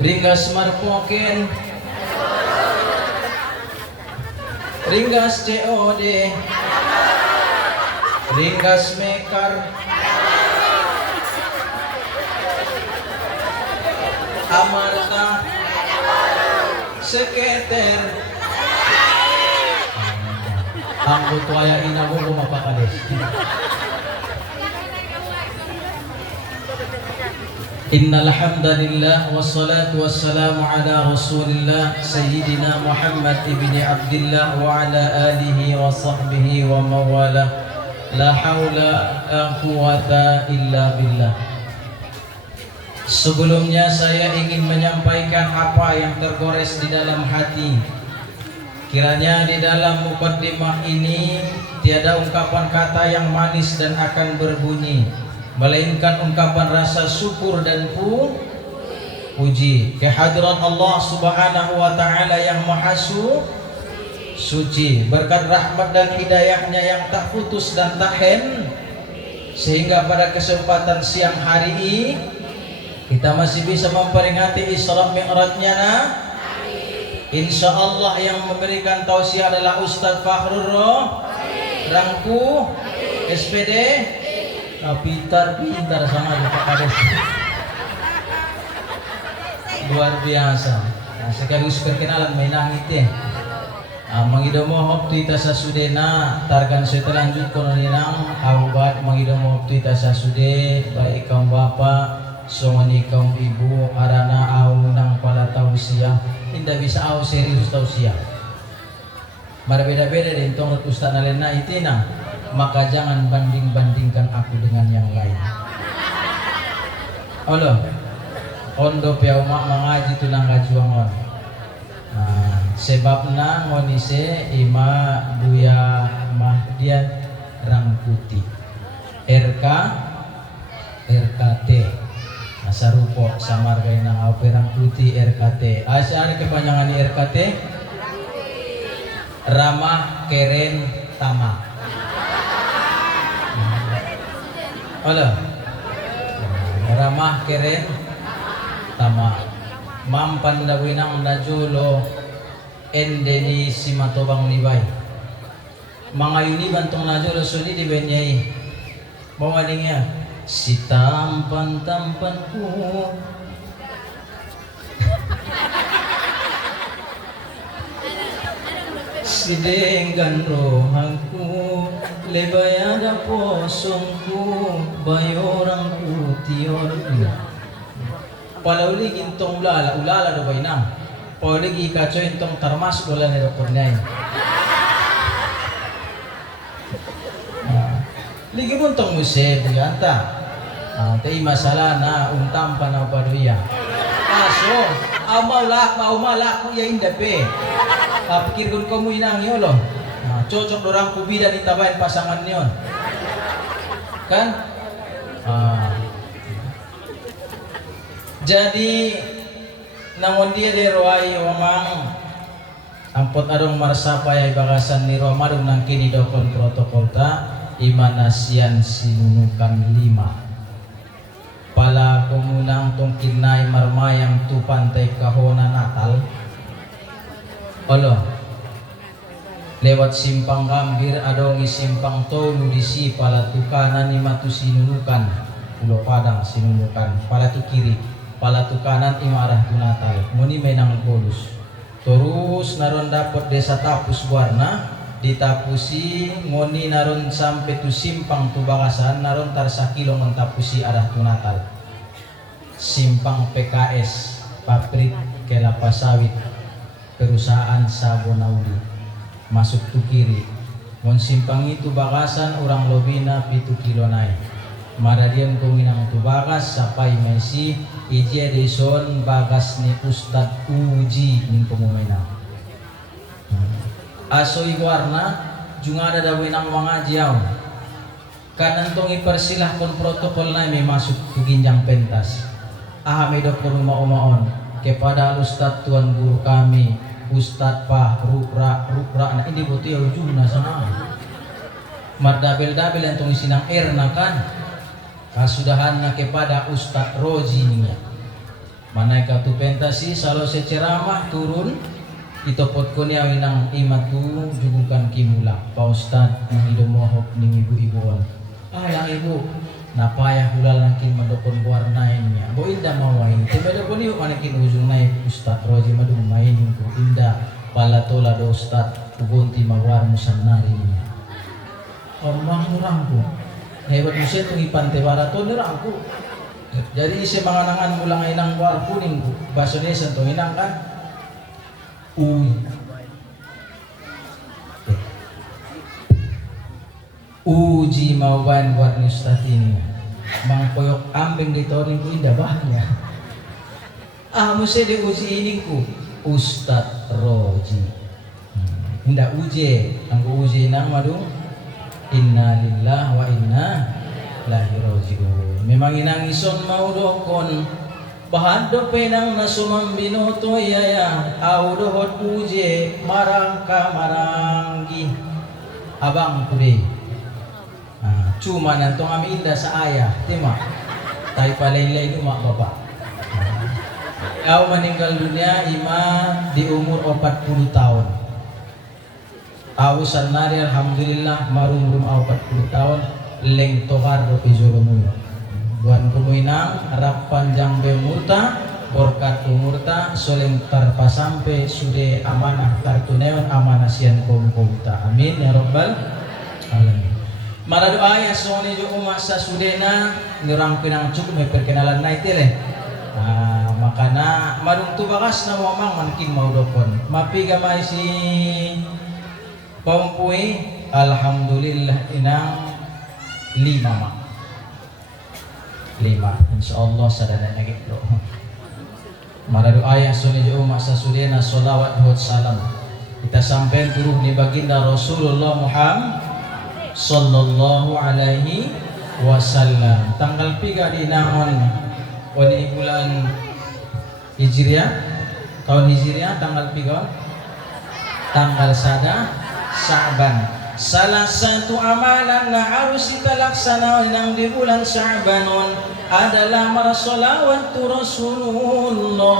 Ringgas marpoken, ringgas COD, ringgas mekar, amarta, seketer, ang butuaya inago kumapakades. Innal hamdalillah wassalatu wassalamu ala Rasulillah sayyidina Muhammad ibni Abdillah wa ala alihi wa sahbihi wa mawala. La haula la quwata illa billah. Sebelumnya saya ingin menyampaikan apa yang tergores di dalam hati. Kiranya di dalam mukaddimah ini tiada ungkapan kata yang manis dan akan berbunyi, melainkan ungkapan rasa syukur dan puji kehadiran Allah Subhanahu wa taala yang maha suci, berkat rahmat dan hidayahnya yang tak putus dan tak sehingga pada kesempatan siang hari ini kita masih bisa memperingati Isra Mi'rajnya Insya Allah yang memberikan tausiah adalah Ustadz Fakhrul Rangku SPD. Pintar sama Pak Kades. Luar biasa. Nah, sekaligus perkenalan mainang itu. Mangidomo hoptu ita sasudena tarkan saya lanjut kono ninang awbat mangidomo hoptu ita sasude baik kaum bapak songoni kaum ibu arana au nang pada tausiah tidak bisa au serius tausiah. Berbeda-beda dari tong ustaz nalena itu nang, maka jangan banding-bandingkan aku dengan yang lain. Allah, ondo piau mak mengaji tulang gajuangon. Nah, sebabna ngonise ima Buya Mahdiat Rangkuti RKT sarupo samar kay nang au Rangkuti RKT. Asa kepanjangan RKT? Ramah Keren Tama. Halo, ramah keren tama mampan dawinang najulo endeni simatobang nibay mga yuni bantong najulo suli di benyay bawadingnya si tampan-tampan ku si denggan rohangku lebayada posongku bayorang putior palauli gintong ulala do bainang pauli gikacho intong tarmas bola ni doktornay ligi buntong musib diganta tay masalah na untam panaw paduya kaso maumala ko ya indape pikir kun kamu inang yolo cocok dorang kubi dan ditabain pasangan nion kan jadi nangon dia de roai wamang ampot adong marsapa ay bagasan ni romadong nang kini dokon protokol ta imanasian sinunukan 5 pala kumunang tong kinay marmayang tu pantai kahona natal Allah lewat simpang gambir adong isimpang tolu disi palatukanan ni matu sinunukan Pulau Padang sinunukan palatu kiri palatu kanan imarah tunatal muni menang bolus terus naron dapat desa tapus warna ditapusi ngoni naron sampai tu simpang tu bagasan naron tarsakilo mentapusi arah tunatal simpang PKS pabrik kelapa sawit perusahaan Sabonauli masuk tu kiri mon simpang itu bagasan orang lobina pitu kilo naik maradian kuminang tu bagas sapai mesi iji edison bagas ni Ustad Uji ning pemumena asoi warna juga ada dawinang wangajiaw kanantong ipersilahkan protokol na may masuk tu ginjang pentas ahamedok rumah-umaon kepada Ustad Tuan Guru kami Ustad Pak Rukra nah ini butuh ya ujungna sama mardabel-dabel yang tong sinang erna kan kasudahan na kepada Ustad Roji niya Manai katu pentasi salo seceramah turun itopot ko niya winang imatu jugukan kimula pa ustad mangidomohok ning ibu-ibuon. Yang ibu napayah hulal nangkin madokon warnain niya. Bo inda mawain. Timada ko niyo manakin ujung naik ustad roji madung mainin ko inda pala tola do ustad ubunti mawar musanari niya. Omang nurangku. Hebat musin tungipan tebara to nurangku. Jadi isi manganangan mulang inang war kuning bu bahasa Indonesia tuh inang kan uji mauban buat ustad ini mang koyok ambeng di torin ku indah bahnya mesti diuji ini ku Ustad Roji indah uji angku uji nang madu inna lillah wa inna ilaihi rajiun. Memang inang ison mau dokon bahado penang nasumam binoto ya au dohot uje marangka maranggi abang kude cuma nantong kami indah sa ayah tema tay palelay mak bapak au meninggal dunia ima di umur 40 tahun au sanari alhamdulillah marum 40 tahun leng togar do pizolomu buan kumuinang harap panjang beumurta berkat umurta soleng tarpa sampai sude amanah kartuneon amanah sian komta amin ya rabbal alamin. Mara doa ya sone jo umasa sudena ngurang pinang cukup may perkenalan na itile makana madung tubakas na mamang mankin mau dokon mapiga may si pampui alhamdulillah inang 5 insyaallah sadana lagi bro. Mara doa ya sone jo umasa sudena sholawat wa salam kita sampai turun di baginda Rasulullah Muhammad sallallahu alaihi wasallam tanggal 3 di naon wani bulan Hijriah tahun Hijriah tanggal 3 tanggal Sya'ban. Salah satu amalan na harus kita laksanakan di bulan Sya'ban adalah marsolawat Rasulullah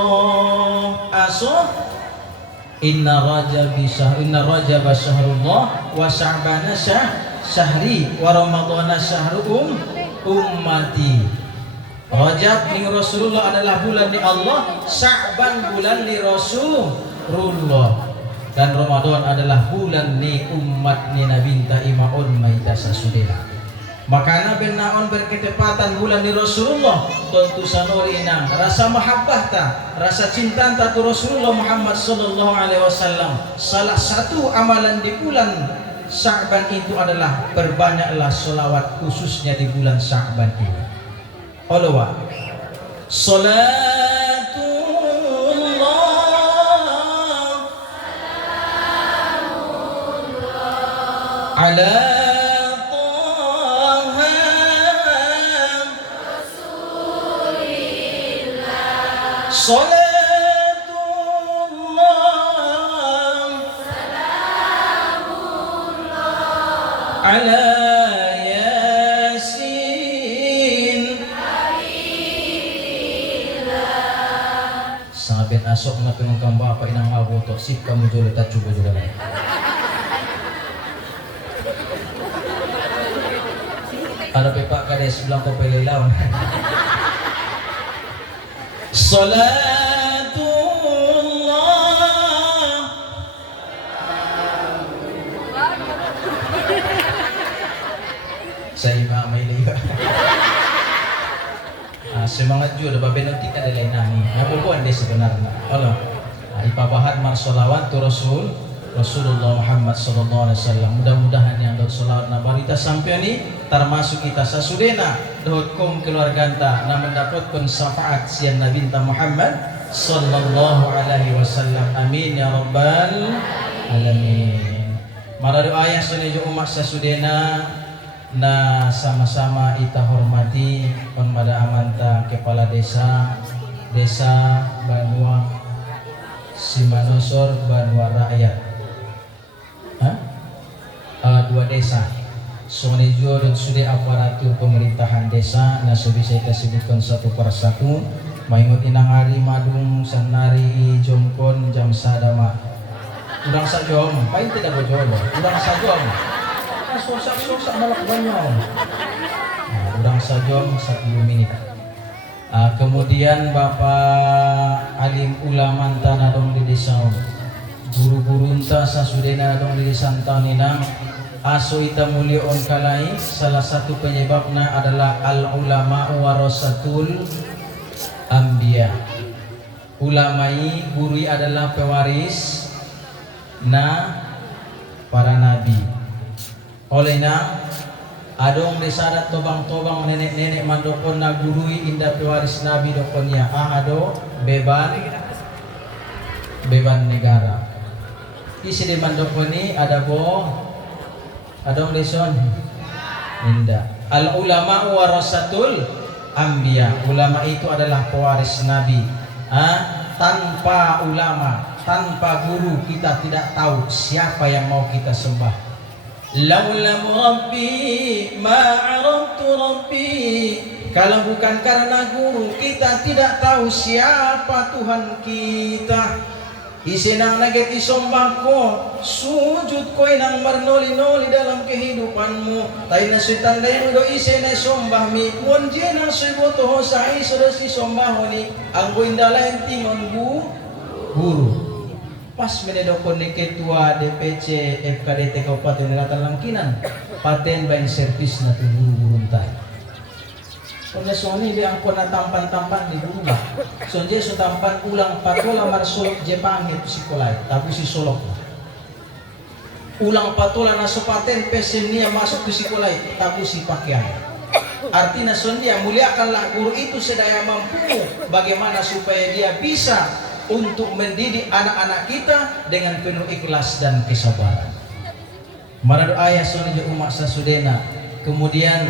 inna rajab syahrullah wa sya'bana syahri wa ramadhana syahru ummati. Rajab ning Rasulullah adalah bulan di Allah, Sya'ban bulan di Rasulullah, dan Ramadan adalah bulan ni umat ni Nabi ta imaun maita sasudena. Makana benaon berketepatan bulan di Rasulullah tentu sanori inang rasa mahabbah ta, rasa cinta ta tu Rasulullah Muhammad sallallahu alaihi wasallam. Salah satu amalan di bulan Sya'ban itu adalah berbanyaklah sholawat khususnya di bulan Sya'ban ini. Olwa salatullah ala taha rasulillah salatullah salamullah ala asok na pinungkang bapa inang aboto sip kamu jole ta coba juga lah. Ada pepak kades bilang ko pelelaw. Salatullah sa imam may liga. Semangat juga ada babenotik ada lain nani. Nabubuan dia sebenarnya. Allah. Ipabahat marsolawat tu Rasulullah Muhammad sallallahu alaihi wasallam. Mudah-mudahan yang dot solawat na barita sampai ni termasuk kita sasudena dot kom keluarga anta na mendapatkan syafaat sian Nabi Muhammad sallallahu alaihi wasallam. Amin ya rabbal alamin. Mara doa yang senejo umat sasudena na sama-sama kita hormati pada amanta kepala desa Banua Simanosor Banua Rakyat 2 desa Sonejo dan sudah aparatur pemerintahan desa nah bisa kita sebutkan satu persatu maingot inang hari madung sanari jomkon jam sadama udang sajom paling tidak bojolo udang sajom sosak malak banyak udang sajom 10 menit. Kemudian Bapak alim ulama tanah dong di desa guru-guru entah sasudena dong di desa ninang aso ita mulion kalai salah satu penyebabnya adalah al ulama warasatul anbiya. Ulamai guru adalah pewaris para nabi. Olehna adong desadat tobang-tobang nenek-nenek mandokon na gurui indah pewaris nabi dokonnya ado beban negara. Isi di mandokoni ada adong deson indah. Al ulama warasatul anbiya. Ulama itu adalah pewaris nabi. Tanpa ulama, tanpa guru kita tidak tahu siapa yang mau kita sembah. Laulam Rabbi ma'arabtu Rabbi. Kalau bukan karena guru kita tidak tahu siapa Tuhan kita. Isenang naget isombah ko sujud ko inang marnoli-noli dalam kehidupanmu. Taina sitandai do isena sombah mi mon jena seboto hosai sudah si sombah ni anggo indalain tingon guru. Pas menedokon ni ketua DPC FKDT Kabupaten Selatan Langkinan paten bain servis na tu guru-guru entah. Soalnya soalnya dia angkon na tampan-tampan di rumah. Soalnya so tampan ulang patola marsolok Jepang itu sekolah, tapi si solok. Ulang patola na so paten pesen niya masuk ke sekolah, tapi si pakaian. Artinya soalnya muliakanlah guru itu sedaya mampu. Bagaimana supaya dia bisa untuk mendidik anak-anak kita dengan penuh ikhlas dan kesabaran. Marado ayah sonja umat sasudena. Kemudian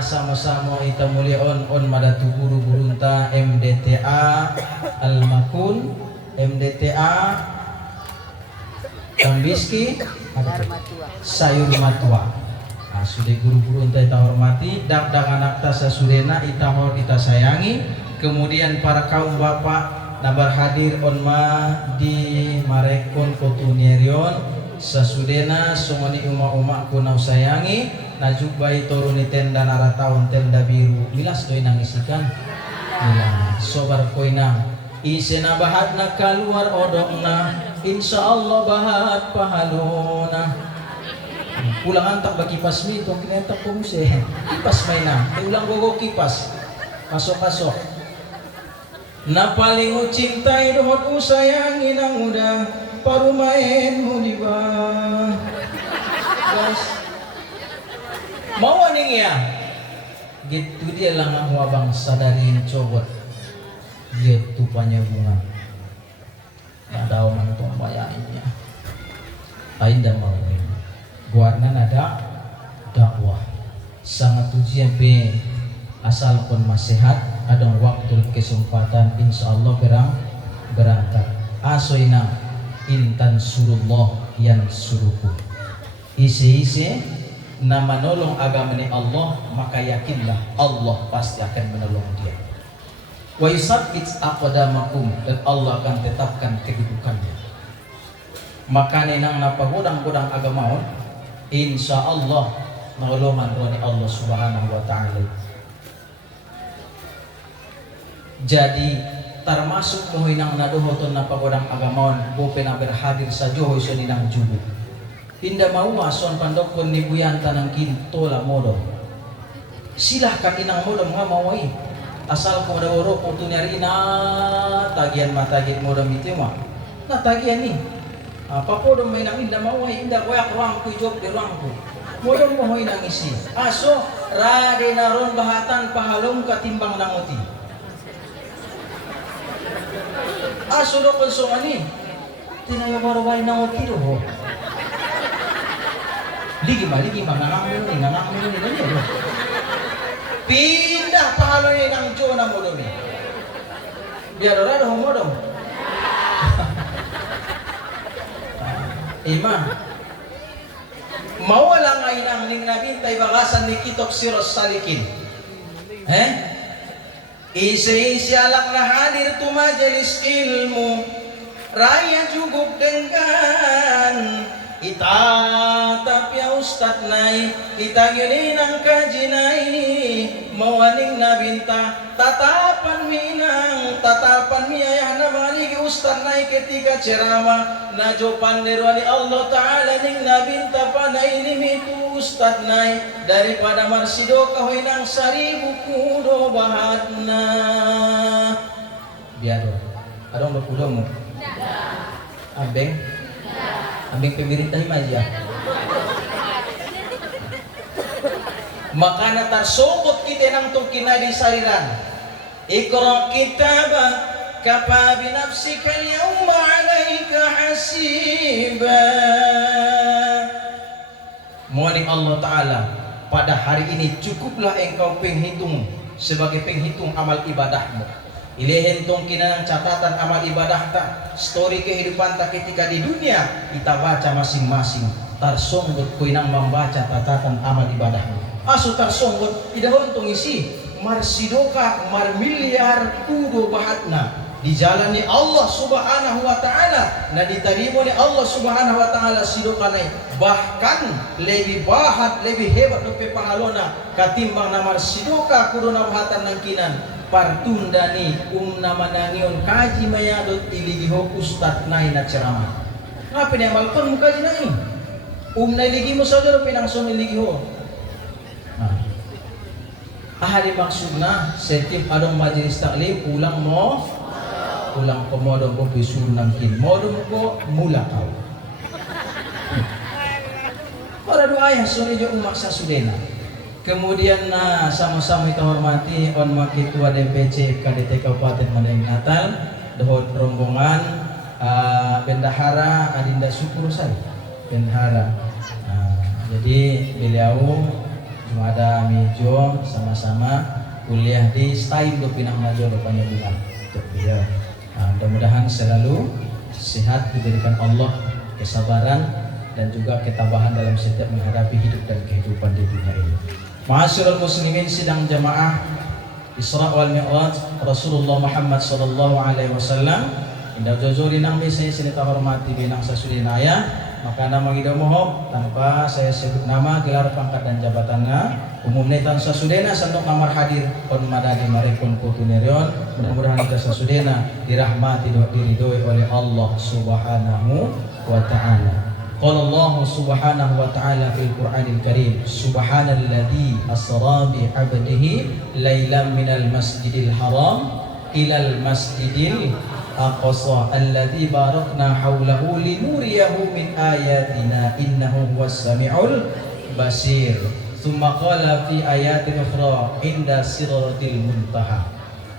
sama-sama ita muliaon on madatu guru-guru ta MDTA Al-Makun, MDTA Tambiski, Sayur Matua. Sudah guru-guru ita hormati, dak anak ta sasudena ita sayangi. Kemudian para kaum bapak nabar hadir onma di marekon kotunierion sasudena sumoni uma-uma kunau sayangi najuk bayi turuni tenda narataun tenda biru milas doi nangisikan sobar koina isena bahatna keluar odokna insyaallah bahat pahalona pulang antak bagi kipas mi tong kinentak pumuse kipas mainan ulang gogo kipas pasok na paling ucintai dohot usayangi nang muda parumainmu di bawah guys mau aning ya gitu dia lang ang wabang sadarin cobot gitu panya bunga ada orang tuang bayainya ainda mau guarna nada dakwah sangat ujian be asal pun masih sehat ada waktu kesempatan insyaallah berangkat asoina intan surullah yang suruhku isi nama nolong agama ni Allah maka yakinlah Allah pasti akan menolong dia wa yusabbit aqdamakum dan Allah akan tetapkan kedudukannya maka nenang napa godang-godang agamaon insyaallah nolongan rohani Allah subhanahu wa ta'ala. Jadi termasuk muhinang nadohoton na pagodang agamaon bope na berhadir sa Joho iso ninang jubu inda mauwa son pandokon ni buyanta ng kintola modo silahkan inang modo mga mawai asal ko madawaro kung tunyari na tagian matagit modo mitima na tagian ni papodo may nang inda mawai inda kuyak ruang ku job di ruang ku modo mo hinang isi aso rade naron bahatan pahalong katimbang nanguti sudah konsumani tinayo marawai na otiro ho ligi ma nangang mino ni pindah pahaloy ng jo na mo doon biar dorado ho mo doon ima mawala ngay nang ning nabintay bagasan ni kitok siros salikin Isi-isi alaklah hadir tu majelis ilmu, raya cukup dengan itatap ya ustad nai, kita gini nang kaji nai, mawaning nabinta tatapan minang, tatapan mi ayah namani ustad nai ketika ceramah, najopan derwani Allah Ta'ala ning nabinta panai nimitu ustad nai, daripada marsido kahoinang 1000 kudo bahatna. Biado, adong do kudomu? Ambeng? Ambeng pemerintah aja. Maka natar sokot kita nang tukina di sariran. Iqra kitabak kafa bi nafsika al-yawma 'alaika hasiba. Mohon Allah Ta'ala, pada hari ini cukuplah engkau penghitung sebagai penghitung amal ibadahmu. Ilehentong kinanang catatan amal ibadah tak, story kehidupan tak ketika di dunia kita baca masing-masing. Tarsonggot kuinang membaca catatan amal ibadahmu. Asu tarsonggot tidak untuk isi marsidoka mar miliar kudo bahatna dijalani Allah Subhanahu wa Ta'ala, na diterima oleh Allah Subhanahu wa Ta'ala sidokanai, bahkan lebih bahat lebih hebat dope pangalona katimbang namar sidoka kudona bahatan nangkinan partundani namanangion kaji mayadot iligiho ustad nai na ceramah. Ngapa ni amalkan mukaji nai nailigi mo saja do pinangson iligiho. Ahadi maksudna setiap adong majelis taklim ulang komodo ko bisul nangkin modum ko mula kau. Para doa yang sore jo umaksa sudena. Kemudian sama-sama kita hormati on Ketua DPC KDT Kabupaten Mandailing Natal, dohot rombongan Bendahara Adinda Syukur saya Bendahara. Jadi beliau ada mejo sama-sama kuliah di STAIM do Pinang Majo do Panjabungan untuk beliau. Mudah-mudahan selalu sehat, diberikan Allah kesabaran dan juga ketabahan dalam setiap menghadapi hidup dan kehidupan di dunia ini. Ma'asyiral muslimin, sidang jamaah Isra wal Mi'raj Rasulullah Muhammad sallallahu alaihi wasallam indah jojori nang saya sinita hormati binang sasudinaya, maka nama kita mohon tanpa saya sebut nama, gelar, pangkat dan jabatannya umum netan sasudena sandok kamar hadir on madani marepon kutunerion. Mudah-mudahan kita sasudena dirahmati diridhoi oleh Allah Subhanahu wa Ta'ala. Qala Allah Subhanahu wa Ta'ala fil Qur'anil Karim, subhanalladzi asra bi 'abdihi lailan minal masjidil haram ilal masjidil aqsa alladzi barakna haulahu linuriyahu min ayatina innahu huwas samiul basir. Thumma qala fi ayatin ukhra inda siratil muntaha.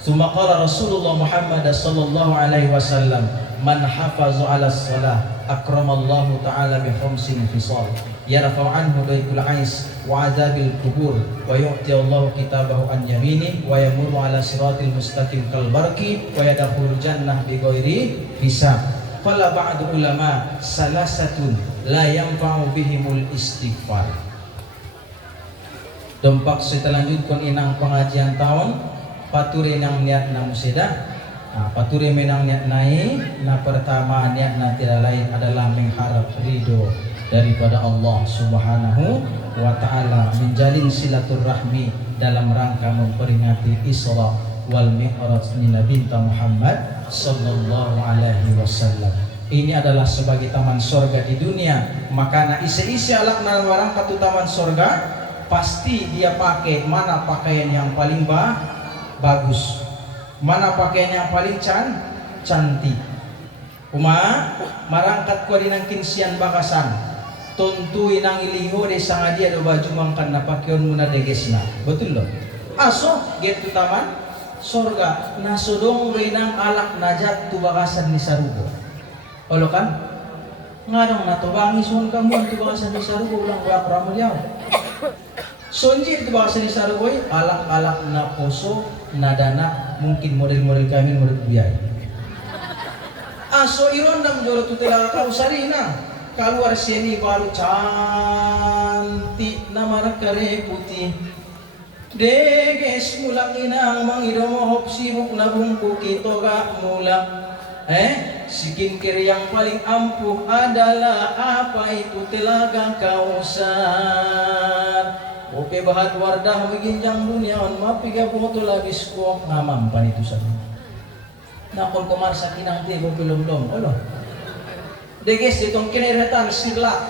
Thumma qala Rasulullah Muhammad sallallahu alaihi wasallam, man hafaza 'ala shalah akramallahu ta'ala bi khamsin fisal yarfa'u anhu baikul ais wa 'adzabil qubur wa yu'ti Allahu kitabahu an yamini wa yamurru 'ala siratil mustaqim kal barqi wa yadkhulul jannah bi ghairi hisab. Qala ba'du ulama salasatun la yanfa'u bihimul istighfar. Dompak setelanjutkan inang pengajian tahun paturi nang niat na musida. Paturi menang niat naik. Pertama niat na tidak lain adalah mengharap ridho daripada Allah Subhanahu wa Ta'ala, menjalin silaturahmi dalam rangka memperingati Isra wal Mi'raj Nabi Muhammad sallallahu alaihi wasallam. Ini adalah sebagai taman sorga di dunia. Maka isi-isi alak na warang katu taman sorga, pasti dia pakai mana pakaian yang paling bagus, mana pakaian yang paling cantik. Marangkat ko dinang kinsian bakasan, tuntuin ang iliho de sangadia do baju mangkan na pakaian muna degesna. Betul loh. Aso gitu taman sorga nasodong renang alak najat tu bakasan ni sarugo. Olo kan? Ngadong natubangi sun kamu tu bakasan ni sarugo ulang wa pramulyao. Sonjir itu bahasa di Saruboy, alak-alak na poso, na dana, mungkin model-model kami model biaya. Aso irondam jolo tutela kau sarina, keluar sini baru cantik nama rekare putih. Deges mulak inang mangidomohop sibuk nabungku kito gak mulak. Skincare yang paling ampuh adalah apa itu telaga kausar. Oke bahat wardah beginjang dunia on mapiga foto labis ko ngamam pan itu sabi. Nakon kumar sa kinang tibo pilom-lom. Olo. Deges itong kineretan sigla.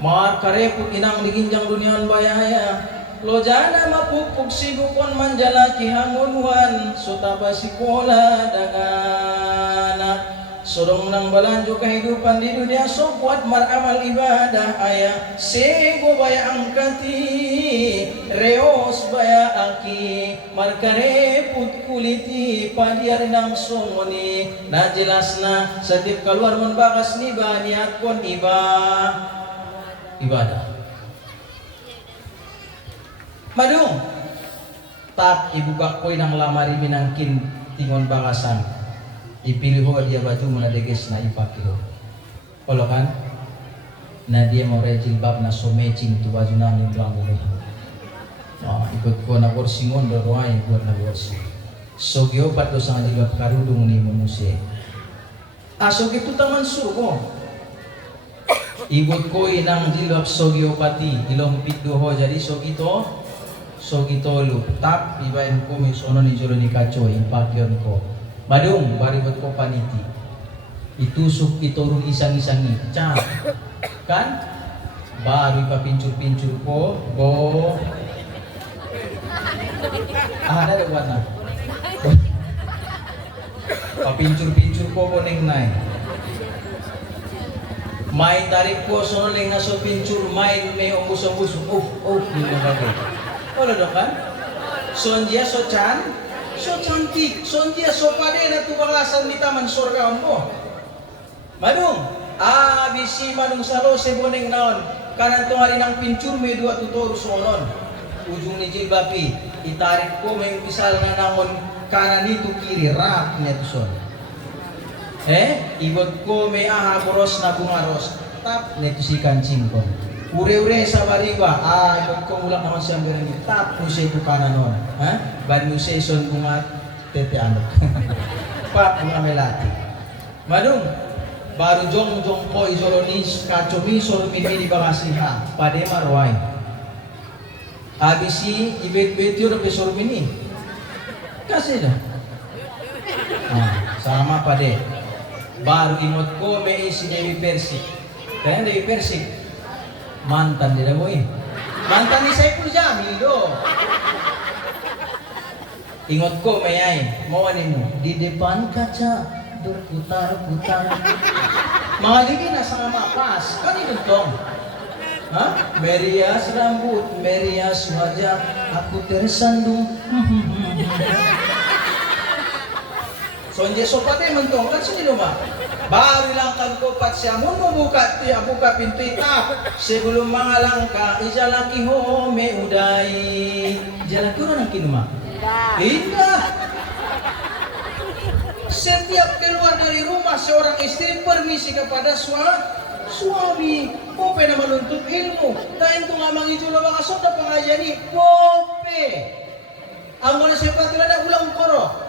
Mar kareput inang diginjang dunia on bayaya. Lojana mapupuk sibukon manjalaki hangunwan sutaba sikola dagana. Sodong nang balanjo kehidupan di dunia so kuat maramal ibadah ayah sego baya angkati reos baya aki markareput kuliti padiar nang somoni na jelasna setiap keluar membakas niba niat kon ibadah madung tap ibuka koy nang lamari minangkin tingon bakasan dipilih ho dia baju mana deges na ipakilo kalau kan na dia mau jilbab na so matching tu baju na nimbang ini ikut ko na borsingon do roay buat na borsi so giopat do sang jilbab karudung ni manusia so gitu taman sugo ikut ko inang jilbab so giopati ilompit do ho jadi so gitu lu tap ibain ko misono ni jolo ni kaco impakyon ko badung baribot ko paniti itusuk iturong isang-isangi cak kan baru ipapincur-pincur ko go ada warna papincur-pincur ko neng nai main tarik ko sono leng naso pincur main may umbus-umbus ni nagagay. Wala dong kan? Sonjia so cantik, sonjia so pade na tubalasan ni taman surga mo. Madung, abisi manung salo seboneng naon. Kanan to hari nang pincur may dua tutoro sonon. Ujung ni jilbabi, itarik ko may misal na naon kanan itu kiri rak niya tuson. Ibot ko may boros na bungaros. Tap neto si kancing ko. Ure-ure sa bariwa, ibot ko ulak naman siyang birang tap mo siya ito kanan nun. Bad mo siya ison bunga tete anok. Pap bunga melati. Madung, baru jong po isolonis kacomisol minili bakasiha pade marway. Abisi ibet-bet yun besor mini. Kasi dah. Sama pade. Baru imot ko may isi Dewi Persik. Kaya Dewi Persik. Mantan dia mo mantan ni Saiful Jamil do ingot ko mayay mo di depan kaca berputar-putar mga digi na sa mapas kanino tong merias rambut merias wajah aku tersandung sonje sopate mentong kan sini lumah baru langkah kopat siya mo buka pintu itap sebelum mga langkah ijalaki ho me uday ijalaki ho nang kinuma indah setiap keluar dari rumah seorang istri permisi kepada suami kope na menuntut ilmu dahil ito nga mangijulo mga soda pangajani kope ang mga sepatila na ulang koro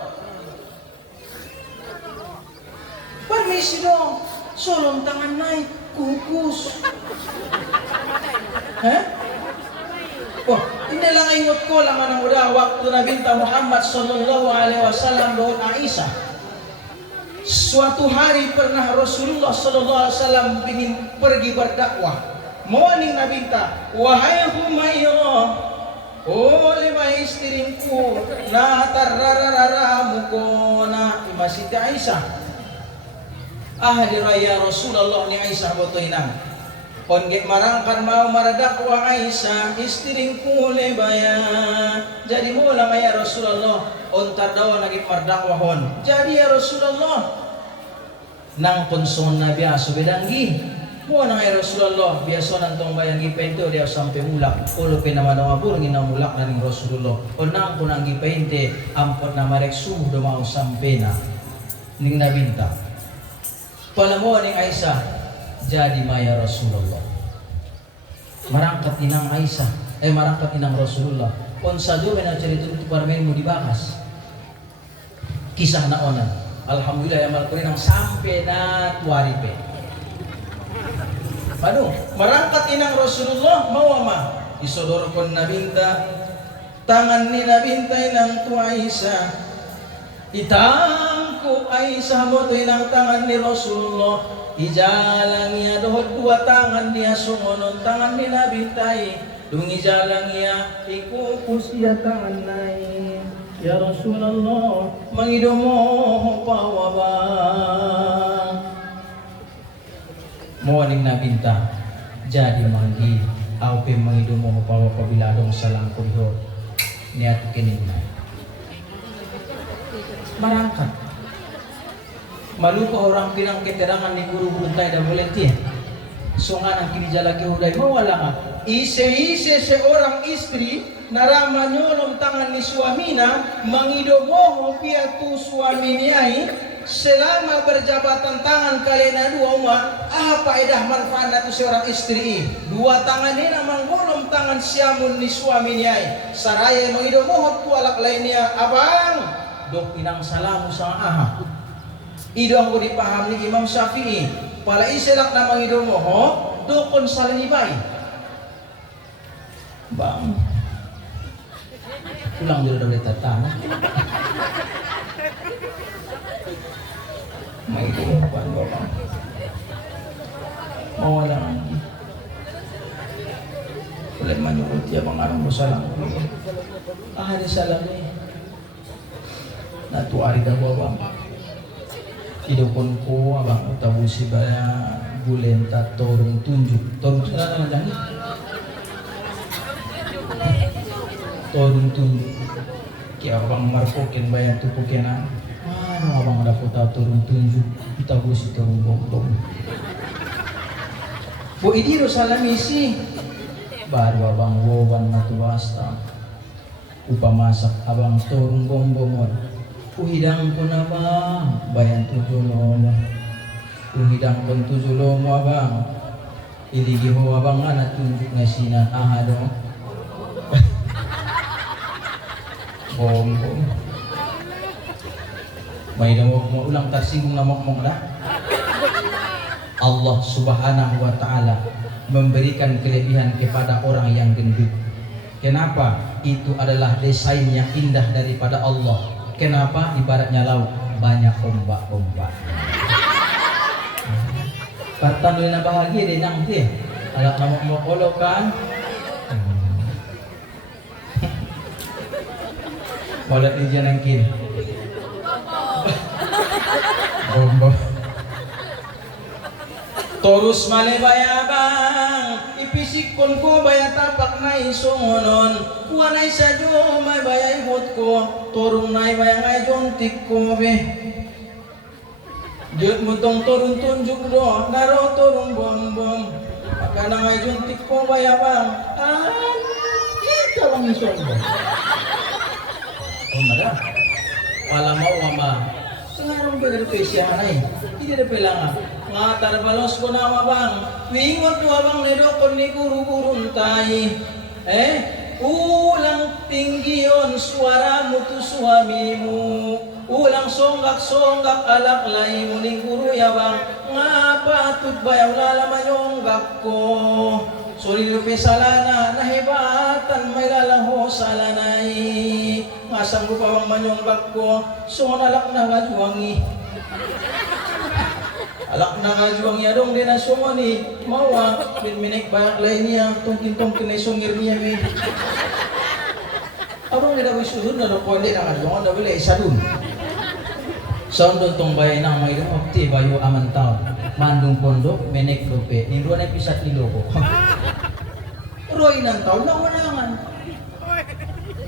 permisi dong, solong tangan naik, kukus. Wah, ini lang ingot ko lang ang udah waktu Nabi Muhammad sallallahu alaihi wasallam doon Aisyah. Suatu hari pernah Rasulullah sallallahu alaihi wasallam ingin pergi berdakwah. Morning Nabi wahai Humairah, oleh istriku, na tarararamu kona masjid Aisyah. Ahli raya Rasulullah ni Aisyah boto inang konget marangkan mau maradakwa Aisyah istiringku lebaya jadi mula maya Rasulullah ontar dawa naging mardakwahon jadi ya Rasulullah nang konson na biaso bedanggi mo na ya Rasulullah biaso nantong bayangi pento dia sampai mulak ulo pinamanawa ngina mulak na ning Rasulullah o nang kunanggi pente ampot na marek suh do mau sampai na ning nabinta palamuan ni Aisyah jadi maya Rasulullah marangkat inang Aisyah marangkat inang Rasulullah Pon sajo na cerita itu parmen mo dibakas. Kisah na onan. Alhamdulillah yang malkuri nang sampai na tuari pe. Aduh, merangkat inang Rasulullah mau ama disodorkan nabinta tangan ni nabinta inang tu Aisyah. Itangku Aisyah mo tu inang tangan ni Rasulullah. Ijalang ia dohot dua tangan dia sungonon tangan ni nabintai. Dungi jalang ia ikukus ia tangan naik. Ya Rasulullah mangidomo pawabang morning na binta jadi manggi au pe mangidomo pawa pabila dong salang kuriho niat kinin barangkat maluko orang bilang keterangan ni guru-guru tay dah boleh tiya sungan ang kinijala ke huday mawala ka ise seorang istri narama nyolong tangan ni suamina mangidomoho piatu suaminiai selama berjabatan tangan kalian dua umat apa edah manfaat itu seorang istri dua tangan ini manggolong tangan siamun ni suaminiai saraya mangidomoho tu alak lainnya abang dok pinang salamu sang aha idong ko dipaham ni Imam Syafi'i pala iselak na mangidomoho dokon salinibai bang pulang dulu dari tatana may iwan bang mawala lagi ulit manyukot ya bang anong mo salang ahari salang ni natuari ka po bang idukon ko abang utabusi ba gulenta torong tunjuk na lang torong tunjuk kaya abang marpokin ba yan tupukin na ano abang dapat torong tunjuk utabusi torong bombong po idiro sa lamisi baru abang woban na tuwasta upamasak abang torong bombong uhidang ko na ba bayan tujulo mo uhidang ko tujulo mo abang iligi mo abang nga natunjuk na sinan ahado bombong may namok mo ulang tarsingong namok mo na Allah subhanahu wa ta'ala memberikan kelebihan kepada orang yang gendut. Kenapa? Itu adalah desain yang indah daripada Allah. Kenapa? Ibaratnya laut banyak ombak-ombak. Kata nila bahagia din ang ti. Alak namok mo kolokan. Walat ni dyan ang kin. Bombo. Torus male bayabang ipisikon ko baya tapak na isungonon kuha na isa jo may baya ihot ko torong na baya ngay jontik ko be jut mo tong torong tunjuk do naro torong bombom maka na ngay jontik ko bayabang kita lang isungo oh mada pala mau ama sengarong ba dari pesyanay hindi na pelangan nga tarbalos ko na bang wingot ko abang nidokon ni guru-gurun tay ulang tinggiyon suara mo to suamimu ulang songgak-songgak alaklay mo ni guru yabang nga patut bayaw lalaman yung gakko sorry lupi salana nahibatan may lalang salanay ngasang rupawang manyong gakko so nalak na gajuangi alak na kajuang niya dong din na sumoni mawa minminik bayak lain niya tungkin-tungkin na sungir niya mi abang nila ko suhud na doon hindi na kajuang na wala isa dun sound doon tong bayan na may dong opti bayo aman taon mandong pondok menek lope nindro na pisat ni loko roy ng taon na wanangan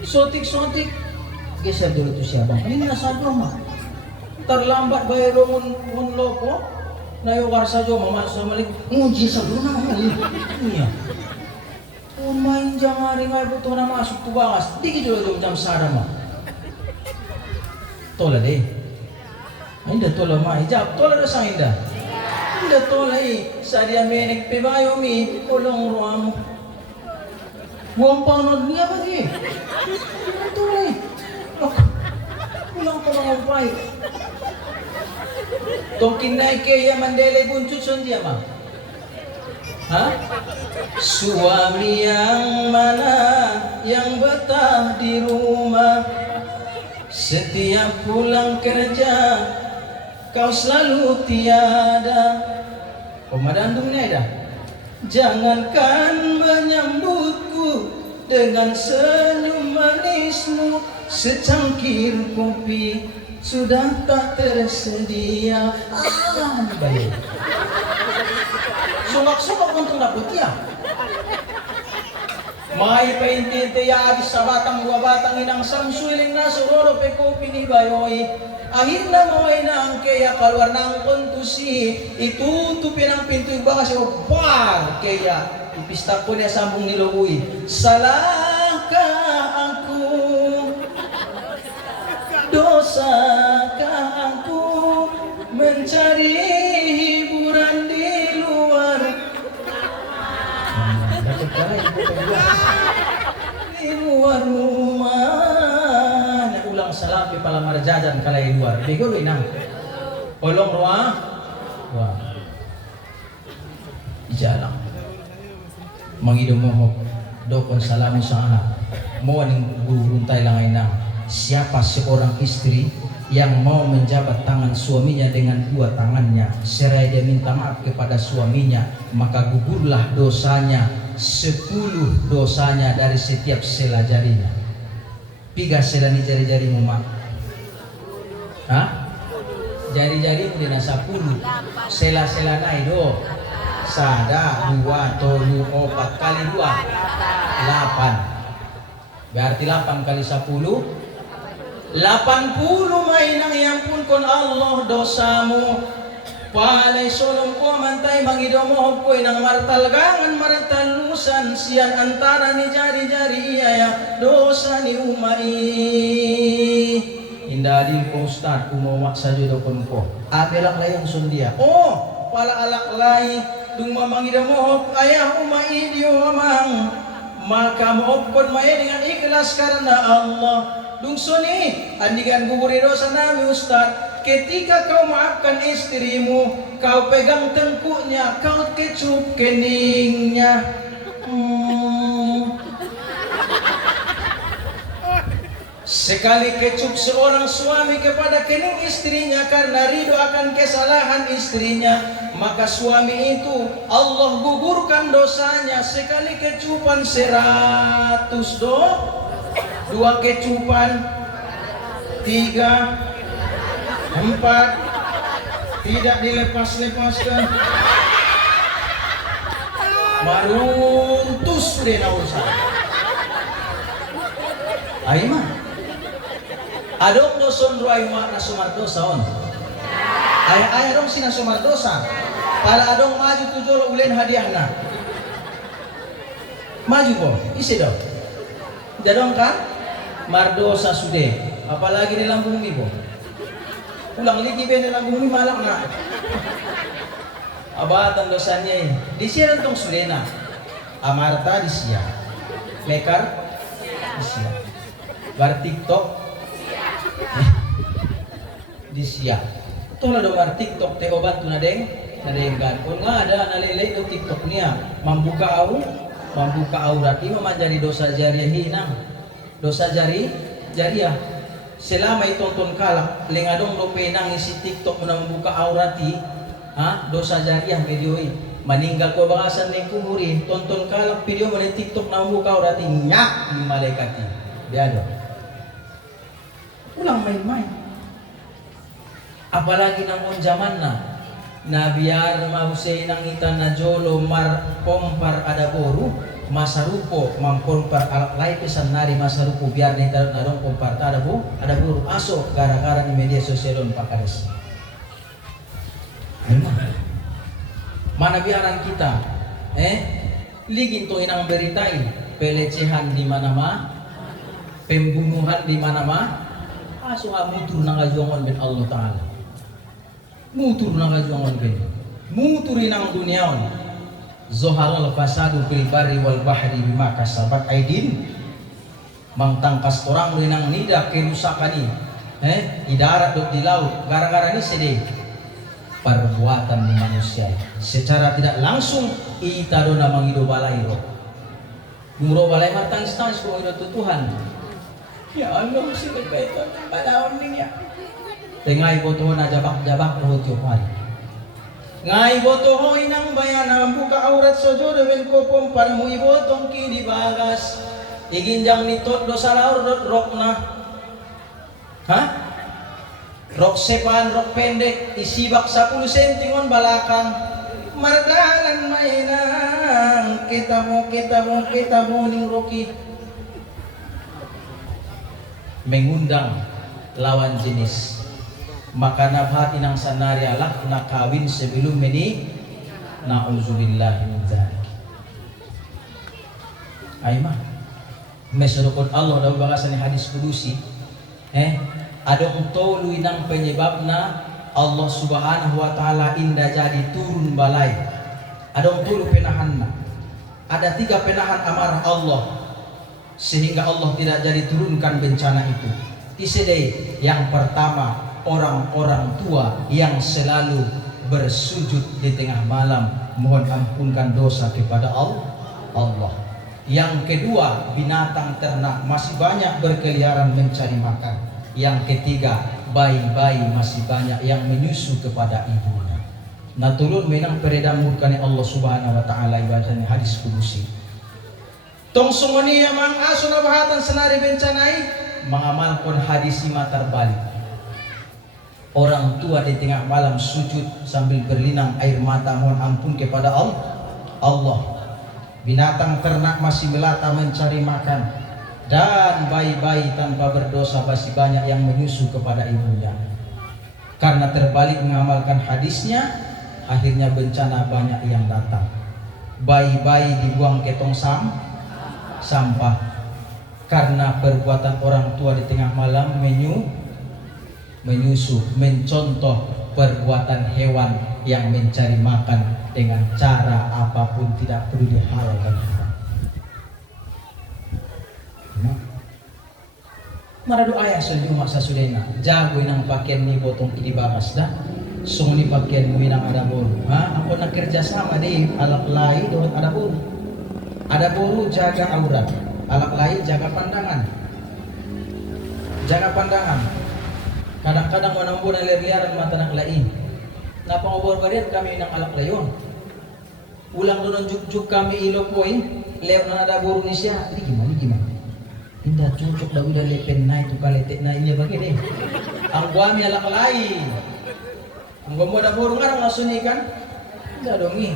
sotik-sotik gesab dulu to siya bang kanina nasa doma terlambat bayar mun loko nayukar saja mama sama lagi ngunci sabuna iya main jangan ringai butuh na masuk tu bangas dikit dulu jam sarama tola deh inda tola ma hijab tola sa inda tola sadia menek pe bayo mi ulong ruam Buang panod niya lagi. Ito eh. Pulang ko mangumpay. Tongkin na kaya Mandela buncusun dia mah. Hah? Suami yang mana yang betah di rumah, setiap pulang kerja kau selalu tiada. Pemadandungnya dah. Jangankan menyambutku dengan senyum manismu, secangkir kopi sudah tak tersedia. Baik. Sungak-sungak untuk dapat ya. May paintinte ya abis sa batang dua batang inang samsuiling na suroro pe kopi ni bayoy. Akhir na maway na ang kaya kaluar ng kontusi. Itutupin ang pinto yung baka siya. Bar! Kaya ipista ko niya sambong nilubuy. Salahkah aku? Dosakah aku mencari hiburan di luar? Di luar rumah. Ulang salam di palamar jajan kalay luar. Bego inang. Olong ruah. Wah. Ijalang. Mangidom mo dokon salamu sa anak. Mo aning guruntay lang ay nang. Siapa seorang istri yang mau menjabat tangan suaminya dengan dua tangannya, seraya dia minta maaf kepada suaminya, maka gugurlah dosanya 10 dosanya dari setiap sela jarinya. Piga sela ni jari-jarimu mak. Hah? Jari-jarimu dina 10. Sela-sela nai do. Sada, 2, 3, 4 kali 2. 8. Berarti 8 kali 10. 80 mainang yampun kon Allah dosamu. Palay solong ko mantay mangidomo ko nang martalgangan martalusan siyan antara ni jari-jari iya dosa ni umai. Indadin ko ustad umawak sa judokon ko. Amelak layang sundia. Oh, pala alak lay dung mamangidomo ayah umai dio amang. Maka maupkon may dengan ikhlas karena Allah. Dungsoni, andikan guguri dosa nami Ustaz. Ketika kau maafkan istrimu, kau pegang tengkuknya, kau kecup keningnya. Sekali kecup seorang suami kepada kening istrinya karena ridho akan kesalahan istrinya, maka suami itu Allah gugurkan dosanya. Sekali kecupan 100 do. 2 kecupan, 3, 4, tidak dilepas-lepaskan, maruntus deh nausa. Ayo mah, adong doson ruay mak na sumardosa on. Ay dong sina sumardosa. Pala adong maju tujuh ulen hadiahna. Maju ko, isi dong. Dadong kan? Mardosa sude, apalagi di lambung ibu. Ulang lagi be di lambung ibu malak na. Abatan dosanya di siya tong sudena. Amarta di siya. Lekar di siya. Bar TikTok di siya. Tula do bar TikTok te obat tu nadeng kan. Kung nga ada nalilay do TikTok niya, membuka aurat ima menjadi dosa jariah hinang. Dosa jariah selama itonton kalak lengadong lope nang isi TikTok muna membuka aurati dosa jariah video maninggal ko bakasan ning kumuri tonton kalak video mo TikTok na membuka aurati nyak ni malaikati biado ulang main-main apalagi nang zaman na biar mahusay nang itan na jolo mar pompar ada boru masarupo mampompar alak lain pesan nari masarupo biar nih taruh narong pompar ada buruk aso gara-gara di media sosial on pakares. Mana biaran kita ligin to inang beritain pelecehan di mana-mana, pembunuhan di mana-mana, aso mutur nang kajuangan ben Allah Taala. Mutur nang kajuangan ben. Muturin ang duniaon. Zoharal fasadu fil barri wal bahri bima kasabat aidin. Mangtangkas orang lenang nida kerusakan ini. Di darat dok di laut gara-gara ini sedih perbuatan di manusia secara tidak langsung ita dona mangido balai roh nguro balai matang stans ko ida Tuhan ya Allah si kaitan pada oning ya tengai botoh na jabak roh tiupan ngai botoh inang bayana buka aurat sojo dewen kopom parmu ibotong ki di bagas iginjang nitot dosa laur rokna rok sepan, rok pendek, isibak 10 cm ngon balakang mardalan mainang kita mo ning roki mengundang lawan jenis maka nabhat inang sanari alak na kawin sebelum ini na'udzubillah min dzalik aimah mesurukun Allah dalam bahasa hadis kudusi adong tolu inang penyebabna Allah subhanahu wa ta'ala indah jadi turun balai adong tolu penahanna ada 3 penahan amarah Allah sehingga Allah tidak jadi turunkan bencana itu isedai yang pertama orang-orang tua yang selalu bersujud di tengah malam mohon ampunkan dosa kepada Allah yang kedua binatang ternak masih banyak berkeliaran mencari makan yang ketiga, bayi-bayi masih banyak yang menyusu kepada ibunya. Nah turun menang peredam murkani Allah subhanahu wa ta'ala ibadahnya hadis kudusi. Tong sungoni mang asuna bahatan senari bencanai mengamalkan hadis ima terbalik. Orang tua di tengah malam sujud sambil berlinang air mata mohon ampun kepada Allah. Binatang ternak masih melata mencari makan. Dan bayi-bayi tanpa berdosa masih banyak yang menyusu kepada ibunya. Karena terbalik mengamalkan hadisnya, akhirnya bencana banyak yang datang. Bayi-bayi dibuang ke tong sampah. Karena perbuatan orang tua di tengah malam menyusu, mencontoh perbuatan hewan yang mencari makan dengan cara apapun tidak perlu dihalalkan. Maradu ayah sejuk masa sudena jago inang pakaian ni botong ini bagas dah sungni pakaian mu inang ada boru aku nak kerja sama deh alak lain doang ada boru jaga aurat alak lain jaga pandangan kadang-kadang menambun liar-liaran mata nak lain napa ngobor barian kami inang alak layon ulang donon juk kami ilo poin lew na ada boru ni siya gimana indah cucuk dah udah lepen naik tu kaletek naik iya bagi deh. Angguami alak lain. Angguamo dah burung kan langsung ni kan? Enggak dong ni.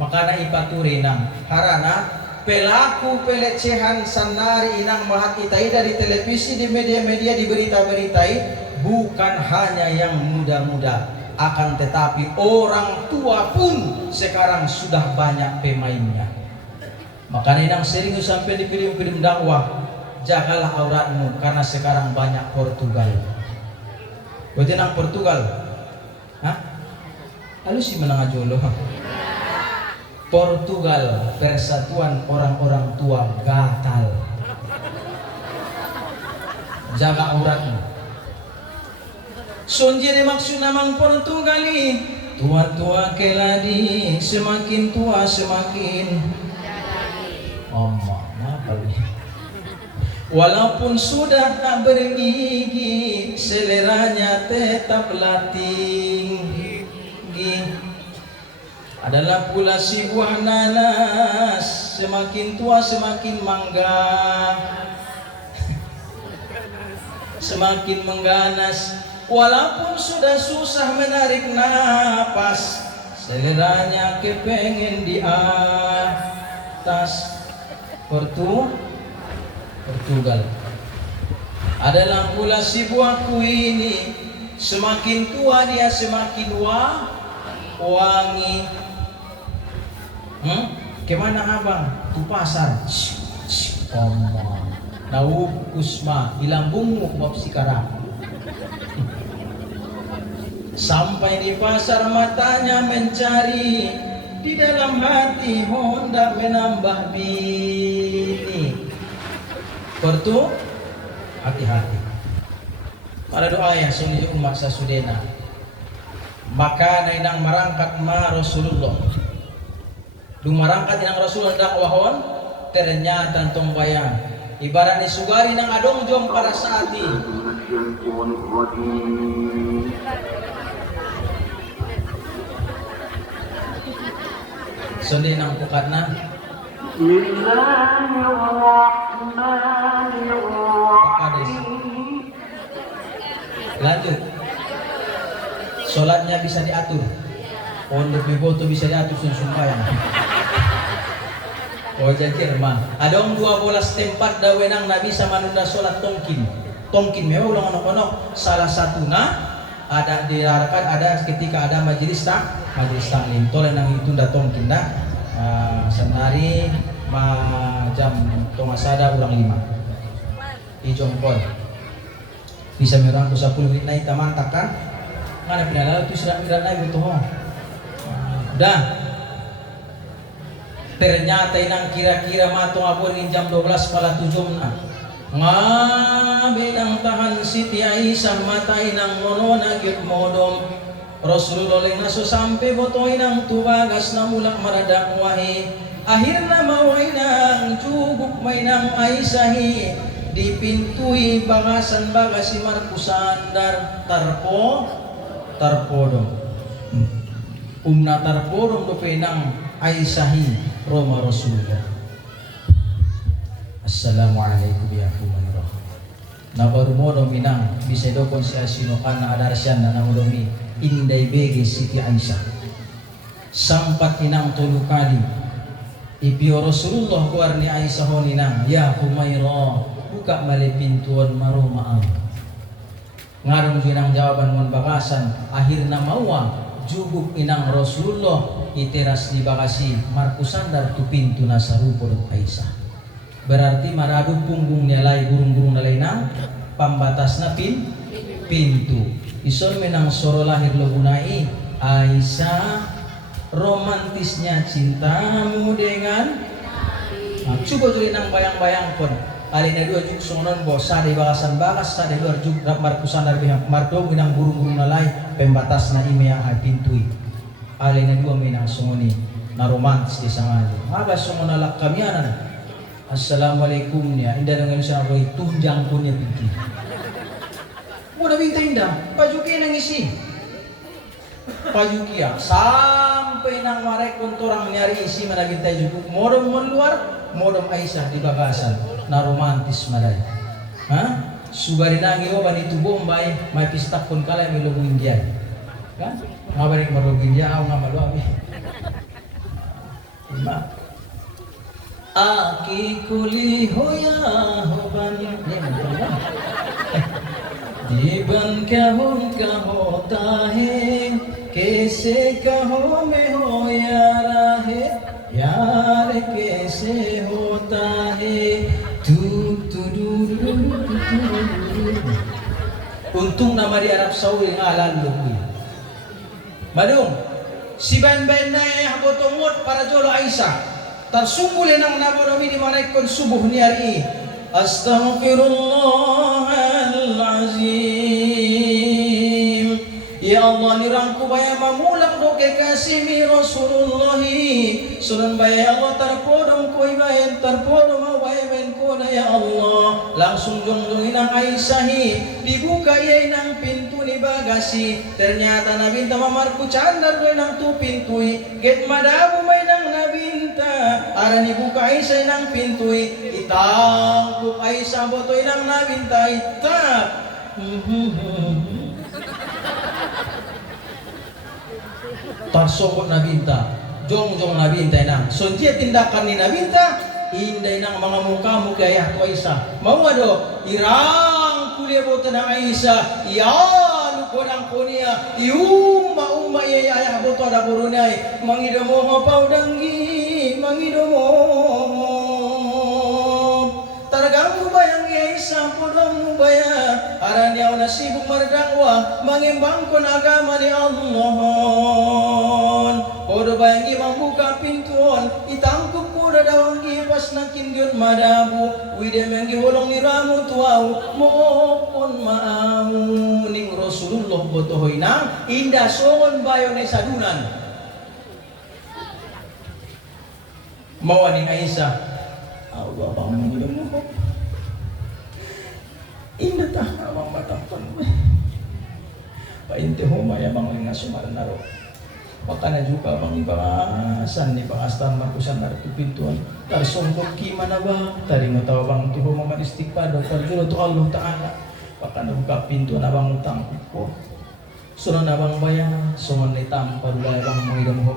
Makana ipaturi nang harana pelaku pelecehan sanari inang mahat itai dari televisi di media-media di berita-beritai bukan hanya yang muda-muda akan tetapi orang tua pun sekarang sudah banyak pemainnya. Makanya inang sering sampai di film-film dakwah jagalah auratmu karena sekarang banyak Portugal. Berarti nang Portugal, Lalu si menang jolo. Portugal persatuan orang-orang tua gatal. Jaga auratmu. Sonjere maksud namang Portugali. Tua-tua keladi, semakin tua semakin. Apa ini? Walaupun sudah tak bergigi, seleranya tetap tinggi. Adalah pula si buah nanas, semakin tua semakin mangga, semakin mengganas. Walaupun sudah susah menarik napas, seleranya kepengen di atas. Portugal adalah pula si buahku ini, semakin tua dia semakin wangi. Kemana abang? Tu pasar. Nau kusma ilambungmu bab sikara. Sampai di pasar matanya mencari di dalam hati hendak menambah bini. Kortu hati-hati. Pada doa yang sunyi umat sasudena. Maka nainang marangkat ma Rasulullah. Du marangkat inang Rasulullah dakwahon ternyata tong bayang. Ibarat ni sugari nang adong jom para saati. Sundi nang pukat na. Pakades. Lanjut. Sholatnya bisa diatur. Pondok Biboto bisa diatur sumpayang. Oh jajir mah. Adong 12 tempat dawenang Nabi sama nunda sholat tongkin. Tongkin memang ulang onok-onok. Salah satunya ada diarahkan ada ketika ada majelis taklim. Tolong nang itu dah tongkin dah. Senari jam tomasada ulang 5. Ijongkol. Bisa merangkul 10 menit naik tamantak kan? Mana pindah itu sudah miran naik betul ho. Dah. Ternyata inang kira-kira matong abon jam 12 pala 7 na. Ngabe nang tahan Siti Aisyah mata inang mono nagit modom. Rasulullah leng naso sampai boto inang tubagas na mulak maradak wahi. Akhirna mawainang cuguk mainang Aisyahi. Dipintui bagasan bagasi markusandar tarpodong tarpodong do penang Aisyahi Roma Rasulullah. Assalamualaikum ya kumanroh. Nabarumodo minang bisa dokon si asino kana adarsyan na namudomi inday bege Siti Aisyah. Sampat inang tulu kali ipio Rasulullah kuar ni Aisyah honinang ya Humairah buka mali pintuan marumaam. Ngarung inang jawaban ngon bakasan akhirna mawa juguk inang Rasulullah iteras di bagasi markusandar tu pintu nasarupo Aisyah. Berarti maradu punggung nilai burung-burung nilai nang pambatas na pintu. Ison menang soro lahir logunai Aisyah romantisnya cintamu dengan coba jadi nang bayang-bayang pun. Alina dua juk sonon bos sade bakasan bakas sade dua juk markusan dari mardom minang burung-burung nalai pembatas na imea pintui. Alina dua minang songoni na romantis di sangali. Aga songon alak kamianan. Assalamualaikum ya. Indah dengan siapa tunjang punya pintu. Udah minta indah. Pajuki nang isi. Pajuki ya sampai nang marek kontorang nyari isi mana kita jukuk modom luar. Modom Aisyah di bagasan na romantis malay. Sugari nangi o bani tu Bombay may pistak pun kala may lugong India. Kan? Ngabalik marugin India aw nga maluabi. Diba? Aki kuli hoya hoban जीवन क्या उनका होता है कैसे कहो में हो यार कैसे होता है untung nama di Arab Saudi ngalan luwi madung si ben-ben na habotongot para jolo Aisyah tarsumuli nang nabodomi ni marekon subuh ni hari Astaghfirullahalazim. Ya Allah nirangku baya mamulang do kekasih mi Rasulullah. Sunan baya Allah tarpodong koi bayan tarpodong mau baya men kona ya Allah. Langsung jongjongin ang Aisyahi dibuka iya nang pintu ni bagasi. Ternyata nabinta mamarku candar do nang tu pintui. Get madabu may nang nabinta. Ara ni buka Aisyah nang pintui. Itangkuk Aisyah botoy nang nabinta itap. Tarsokot nabinta, jongjong nabinta nang. Sonjia tindakan ni nabinta, inday nang mga muka-muka ayah tu Aisyah. Mau ado, irang kuliah boto ng Aisyah, iyan ko ng kunia, iumma iya ayah boto ada burunay, mangidomo hapaw danggi, mangidomo. Taragang bayang Aisyah podong mubaya, aran yaw nasibuk mardakwa, mangimbang kon agama ni Allah. Odo bayang imang mas nakin gyud madabu wide menggi holong ni ramu tuau mohon maamu ning Rasulullah botohoy nang indah songon bayo ni sadunan mawani Aisyah Allah bang mo indah tah abang batangton painte homa ya bang nga sumaranaro baka na juga bang ibasan ni pangastan makusan narito pintuan tarsongkot kimana ba tari mo tawa bang tuho mamanistikado pagdulo to Allah Ta'ala baka na buka pintuan abang utang ko sunod na bang bayan sunod na itam padulay bang mga